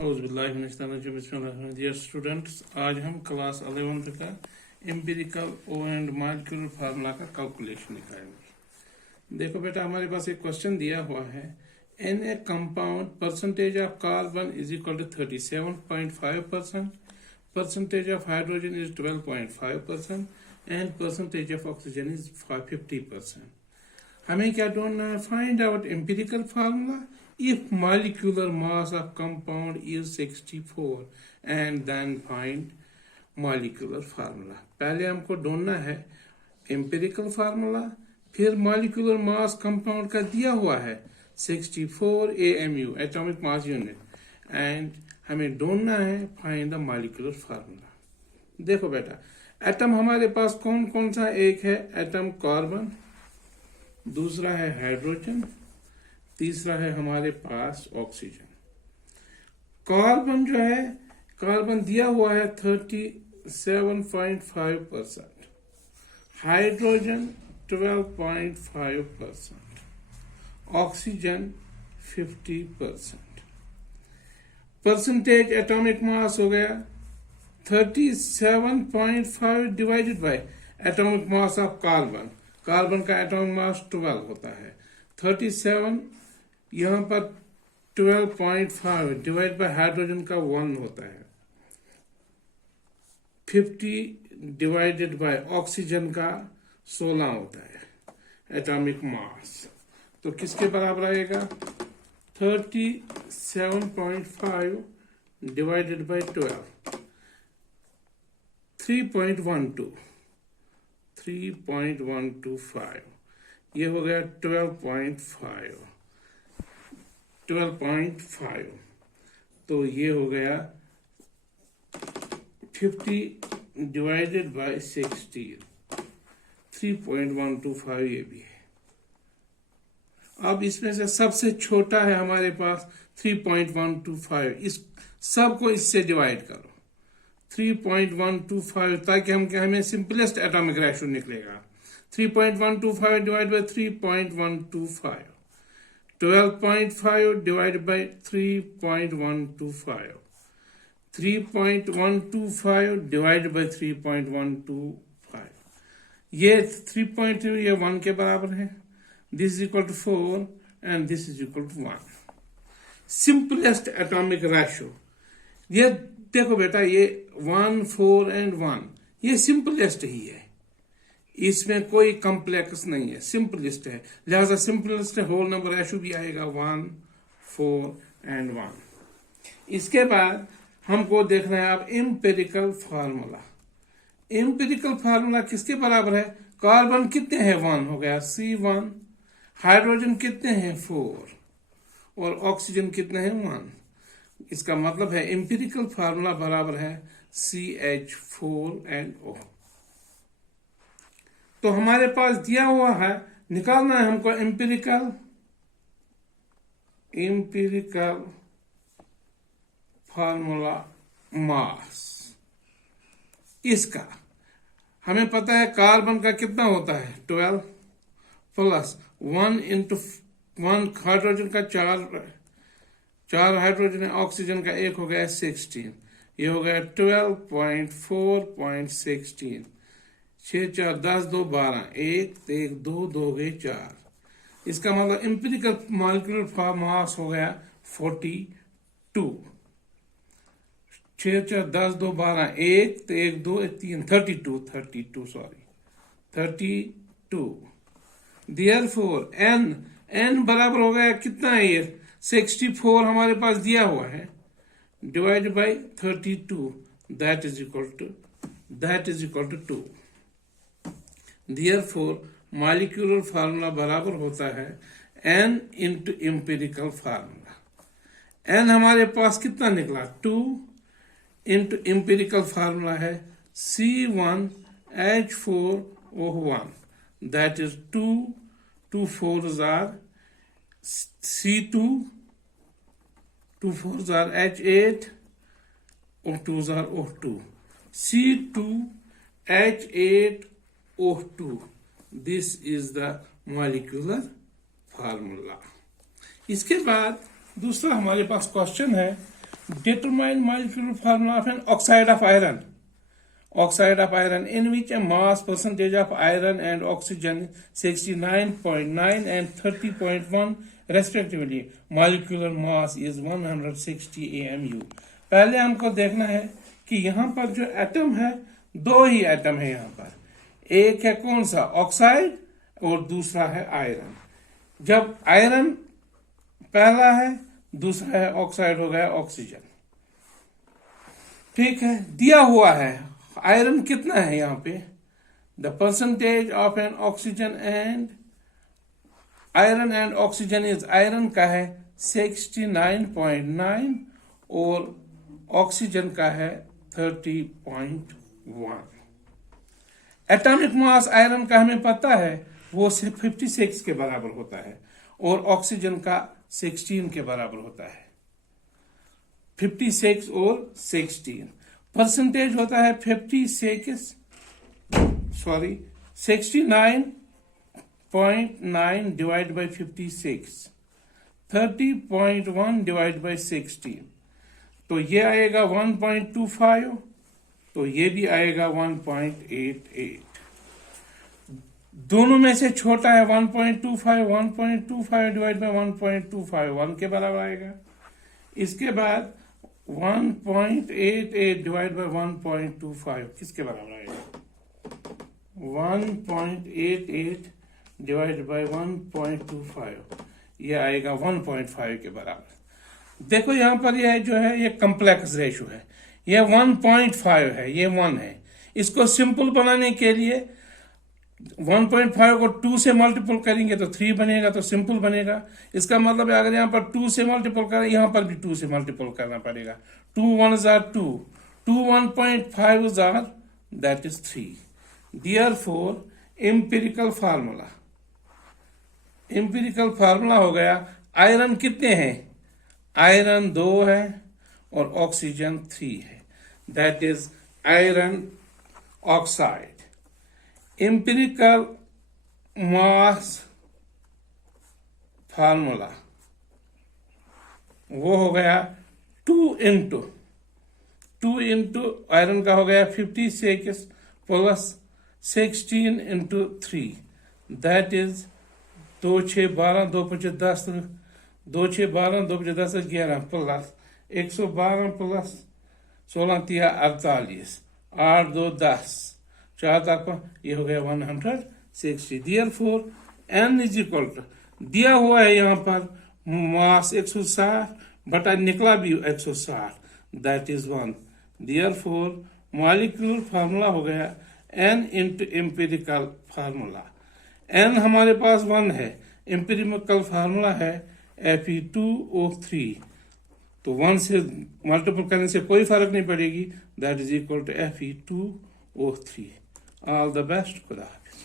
Dear students, आज हम class 11th का एम्पिरिकल ओ एंड मॉलिक्यूलर फार्मूला का कैलकुलेशन निकालेंगे। देखो बेटा, हमारे पास एक क्वेश्चन दिया हुआ है। In a compound percentage of carbon is equal to 37.5%, percentage of hydrogen is 12.5% and percentage of oxygen is 50%। हमें क्या ढूंढना है? Find out empirical formula if molecular mass of compound is 64 and then find molecular formula। पहले हमको ढूंढना है empirical formula, फिर molecular mass compound का दिया हुआ है 64 AMU atomic mass unit, and हमें ढूंढना है फाइंड द मॉलिक्यूलर फार्मूला। देखो बेटा, एटम हमारे पास कौन कौन सा? एक है एटम कार्बन, दूसरा है हाइड्रोजन, तीसरा है हमारे पास ऑक्सीजन। कार्बन जो है, कार्बन दिया हुआ है 37.5%, hydrogen 12.5%, oxygen 50%। Percentage atomic mass हो गया 37.5 divided by atomic mass of carbon. Carbon का एटॉमिक मास 12 होता है। 37 यहां पर 12.5 डिवाइड बाय हाइड्रोजन का 1 होता है। 50 डिवाइडेड बाय ऑक्सीजन का 16 होता है एटॉमिक मास। तो किसके बराबर आएगा? 37.5 डिवाइडेड बाय 12, 3.125। ये हो गया 12.5। तो ये हो गया 50 डिवाइडेड बाय 16, 3.125 ये भी है। अब इसमें से सबसे छोटा है हमारे पास 3.125। इस सब को इससे डिवाइड करो 3.125, ताकि हमें सिंपलेस्ट एटॉमिक रेशियो निकलेगा। 3.125 divide by 3.125, 12.5 divided by 3.125, 3.125 divided by 3.125। ये 3.2 ये 1 के बराबर है। This is equal to 4 and this is equal to 1। Simplest atomic ratio. ये देखो बेटा, ये 1, 4 एंड 1 ये सिंपलेस्ट ही है, इसमें कोई कॉम्प्लेक्स नहीं है, सिंपलिस्ट है। लिहाजा सिंपलिस्ट होल नंबर रेशियो भी आएगा 1, 4 एंड 1। इसके बाद हमको देखना है अब एम्पिरिकल फार्मूला। एम्पिरिकल फार्मूला किसके बराबर है? कार्बन कितने हैं? 1 हो गया C1, हाइड्रोजन कितने हैं? 4, और ऑक्सीजन कितने हैं? 1। इसका मतलब है एम्पिरिकल फार्मूला बराबर है CH4NO। तो हमारे पास दिया हुआ है, निकालना है हमको एम्पिरिकल फार्मूला मास। इसका हमें पता है कार्बन का कितना होता है 12 प्लस 1 इंटू 1 हाइड्रोजन का 4 हाइड्रोजन है, ऑक्सीजन का 1 हो गया 16। ये हो गया 12.4.16। 6 4 10 2 12, 1 1 2 2 गए 4। इसका मतलब एम्पिरिकल मॉलिक्यूलर मास हो गया 42। 6 4 10 2 12, 1 1 2 3 32 सॉरी 32। देयरफॉर n बराबर हो गया कितना है? ये 64 हमारे पास दिया हुआ है, divide by 32, that is equal to 2। Therefore, molecular formula बराबर होता है n into empirical formula. n हमारे पास कितना निकला? 2 इंटू एम्पिरिकल फार्मूला है C1H4O1, that is 2 4s are C2, 2 4s are H8, O2s are O2, C2H8O2। This is the molecular formula। इसके बाद दूसरा हमारे पास क्वेश्चन है Determine molecular formula of an oxide of iron. Oxide of iron, in which a mass percentage of iron and oxygen 69.9 and 30.1 respectively. Molecular mass is 160 AMU. पहले हमको देखना है कि यहाँ पर जो एटम है, दो ही एटम है यहाँ पर. एक है कौन सा, ऑक्साइड, और दूसरा है आयरन. जब आयरन पहला है, दूसरा है ऑक्साइड, हो गया ऑक्सीजन. ठीक है, दिया हुआ है आयरन कितना है यहाँ पे. The percentage of N oxygen and iron and oxygen is, iron का है 69.9 और ऑक्सीजन का है 30.1. एटॉमिक मास आयरन का हमें पता है, वो सिर्फ 56 के बराबर होता है और ऑक्सीजन का 16 के बराबर होता है. 56 और 16. परसेंटेज होता है 69.9 डिवाइड बाई 56, 30.1 डिवाइड बाई 16. तो ये आएगा 1.25, तो ये भी आएगा 1.88. दोनों में से छोटा है 1.25, 1.25 डिवाइड बाई 1.25 1 के बराबर आएगा. इसके बाद 1.88 डिवाइड बाई 1.25 किसके बराबर आएगा, 1.88 डिवाइड बाई 1.25, ये आएगा 1.5 के बराबर. देखो यहाँ पर यह जो है ये कम्प्लेक्स रेशो है, ये 1.5 है, ये 1 है. इसको सिंपल बनाने के लिए 1.5 को 2 से मल्टीपल करेंगे तो 3 बनेगा, तो सिंपल बनेगा. इसका मतलब है अगर यहाँ पर 2 से मल्टीपल करें, यहाँ पर भी 2 से मल्टीपल करना पड़ेगा. 2 1s are 2, 2 1.5s are, that is 3. Therefore empirical formula हो गया. आयरन कितने हैं, आयरन 2 है और ऑक्सीजन 3 है, that is iron oxide. Empirical mass formula वो हो गया 2 इंटू आयरन का हो गया 56 plus 16 into 3, that is 2 6 12 2 5 10 2 6 12 2 5 10 11 plus 112 plus 16 3 48 8 2 10 4 तक ये हो गया 160. Therefore n is equal to, दिया हुआ है यहाँ पर मास 160 बटा निकला भी 160, that is 1. Therefore molecular formula हो गया n into empirical formula. n हमारे पास 1 है, एम्पिरिकल फार्मूला है Fe2O3, तो 1 से मल्टीपल करने से कोई फर्क नहीं पड़ेगी, that is equal to Fe2O3. All the best. खुदा हाफिज.